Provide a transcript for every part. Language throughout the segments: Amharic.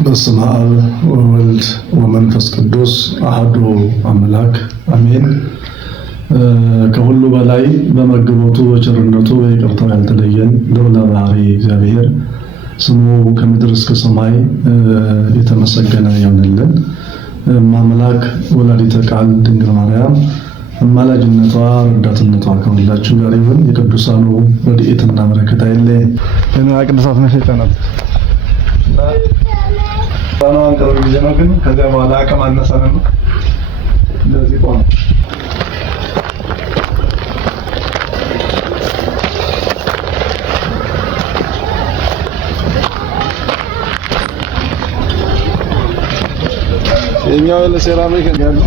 በስመ አብ ወወልድ ወመንፈስ ቅዱስ አሐዱ አምላክ አሜን። ከሁሉ በላይ በመግቦቱ በቸርነቱ በይቅርታው ያልተለየን ልዑለ ባሕርይ እግዚአብሔር ስሙ ከምድር እስከ ሰማይ የተመሰገነ ይሁንልን። አምላክ ወላዲተ ቃል ድንግል ማርያም አማላጅነቷ ረዳትነቷ ከሁላችን ጋር ይሁን። የቅዱሳኑ ረድኤትና በረከት አይለየን። ቅዱሳት መሸጫናት ባናን ቀረብ ጊዜ ነው፣ ግን ከዚያ በኋላ አቅም አነሳን ነው እንደዚህ ቆመ። የኛው ለሴራሚክ ያለው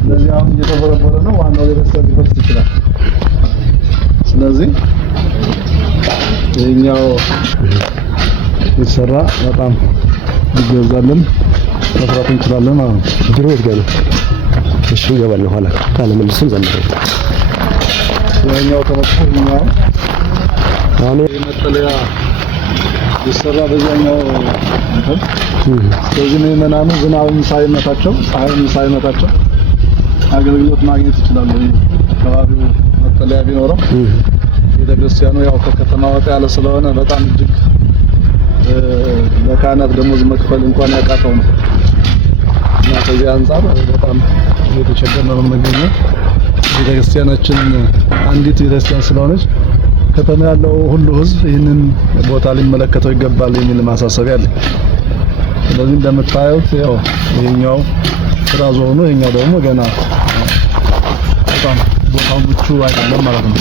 ስለዚህ አሁን እየተበረበረ ነው። ዋናው ለበስተር ሊፈርስ ይችላል። ስለዚህ የኛው ይሰራ በጣም ይገዛልን መስራት እንችላለን ማለት ነው። ድሮ ይገዛል እሺ ይገባል ኋላ ካለ መልስም ዘንድ የኛው ተመጣጣኛው አሁን የመጠለያ ይሰራ በዛኛው እንትን ስለዚህ ምዕመናኑ ዝናብም ሳይመታቸው ፀሐይም ሳይመታቸው አገልግሎት ማግኘት ይችላሉ። አካባቢው መጠለያ ቢኖረው ቤተክርስቲያኑ ያው ከከተማ ወጣ ያለ ስለሆነ በጣም እጅግ ለካህናት ደሞዝ መክፈል እንኳን ያቃተው ነው እና ከዚህ አንፃር በጣም የተቸገረን ነው የምንገኘው። ቤተክርስቲያናችን አንዲት ቤተክርስቲያን ስለሆነች ከተማ ያለው ሁሉ ሕዝብ ይህንን ቦታ ሊመለከተው ይገባል የሚል ማሳሰቢያ አለ። ስለዚህ እንደምታዩት ያው ይሄኛው ስራ ዞኑ ይሄኛው ደግሞ ገና በጣም ቦታው ምቹ አይደለም ማለት ነው።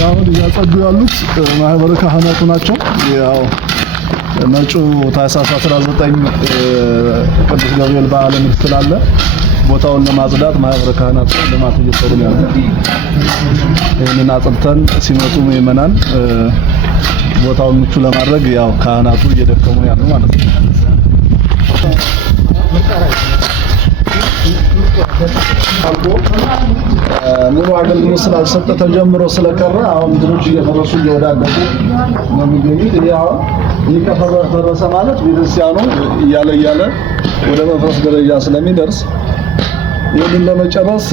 ያው እያጸዱ ያሉት ማህበረ ካህናቱ ናቸው። ያው መጪው ታኅሳስ 19 ቅዱስ ገብርኤል በዓለ ንግሥ ስላለ ቦታውን ለማጽዳት ማህበረ ካህናቱ ልማት እየሰሩ ነው ያሉት። ይሄንን አጽድተን ሲመጡ ምዕመናን ቦታውን ምቹ ለማድረግ ያው ካህናቱ እየደከሙ ያሉ ማለት ነው። ሙሉ አገልግሎት ስላልሰጠ ተጀምሮ ስለቀረ አሁን ድሮች እየፈረሱ እየወዳደቁ ነው የሚገኙት። ያው ይህ ከፈረሰ ማለት ቤተክርስቲያኑ እያለ ወደ መፍረስ ደረጃ ስለሚደርስ ይህንን ለመጨረስ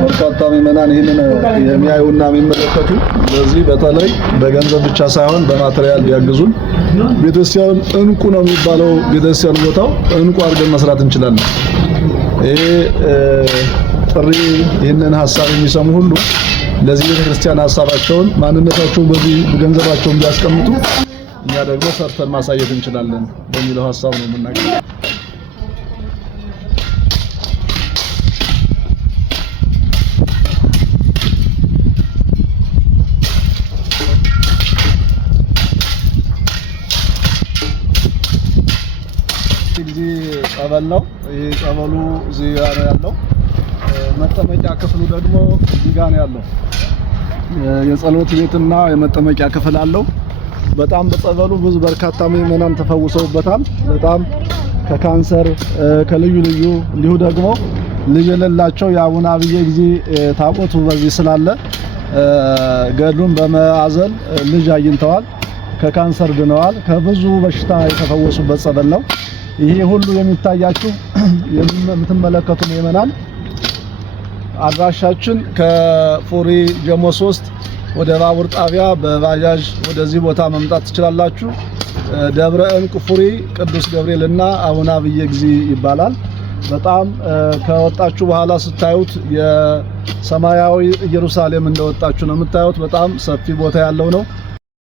በርካታ ምዕመናን ይህንን የሚያዩና የሚመለከቱ በዚህ በተለይ በገንዘብ ብቻ ሳይሆን በማቴሪያል ቢያግዙን ቤተክርስቲያን እንቁ ነው የሚባለው። ቤተክርስቲያን ቦታው እንቁ አድርገን መስራት እንችላለን። ይሄ ጥሪ ይህንን ሀሳብ የሚሰሙ ሁሉ ለዚህ ቤተክርስቲያን ሀሳባቸውን ማንነታቸውን በዚህ ገንዘባቸውን ቢያስቀምጡ እኛ ደግሞ ሰርተን ማሳየት እንችላለን በሚለው ሀሳብ ነው የምናገረው። እዚህ ጸበል ነው። ይሄ ጸበሉ እዚህ ጋር ነው ያለው። መጠመቂያ ክፍሉ ደግሞ እዚህ ጋር ነው ያለው። የጸሎት ቤትና የመጠመቂያ ክፍል አለው። በጣም በጸበሉ ብዙ በርካታ ምዕመናን ተፈውሰውበታል። በጣም ከካንሰር ከልዩ ልዩ እንዲሁ ደግሞ ልጅ የሌላቸው የአቡነ አብየ ጊዜ ታቦቱ በዚህ ስላለ ገድሉን በመያዘል ልጅ አግኝተዋል። ከካንሰር ድነዋል። ከብዙ በሽታ የተፈወሱበት ጸበል ነው። ይሄ ሁሉ የሚታያችሁ የምትመለከቱ ምዕመናን አድራሻችን ከፉሪ ጀሞ 3 ወደ ባቡር ጣቢያ በባጃጅ ወደዚህ ቦታ መምጣት ትችላላችሁ። ደብረ እንቁ ፉሪ ቅዱስ ገብርኤልና አቡነ አብየ ጊዜ ይባላል። በጣም ከወጣችሁ በኋላ ስታዩት የሰማያዊ ኢየሩሳሌም እንደወጣችሁ ነው የምታዩት። በጣም ሰፊ ቦታ ያለው ነው።